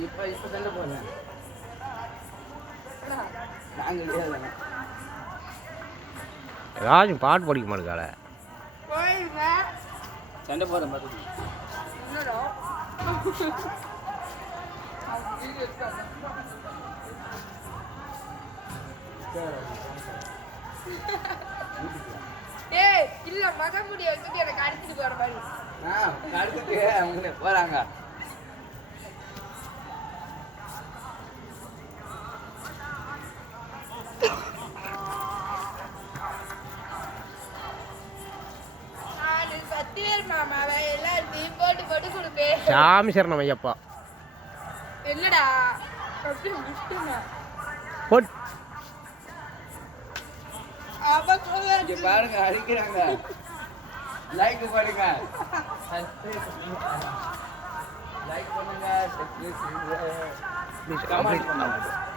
இப்ப சண்டை போடுறேன் நாங்கள் ஏதாச்சும் பாட்டு படிக்க மாட்டேங்கால சண்டை போடுறேன் பார்த்து ஏய் இல்ல மக முடிய வச்சுட்டு எனக்கு அடிச்சிட்டு போற மாதிரி அடுத்துட்டு அவங்க போறாங்க சத்தியர் மாமாவை எல்லாத்தையும் போட்டு போட்டு கொடுப்பேன் சாமி சரணம் ஐயப்பா என்னடா அப்படி விட்டுனா போட் இங்க பாருங்க அடிக்கிறாங்க லைக் பண்ணுங்க லைக் பண்ணுங்க ப்ளீஸ் கமெண்ட் பண்ணுங்க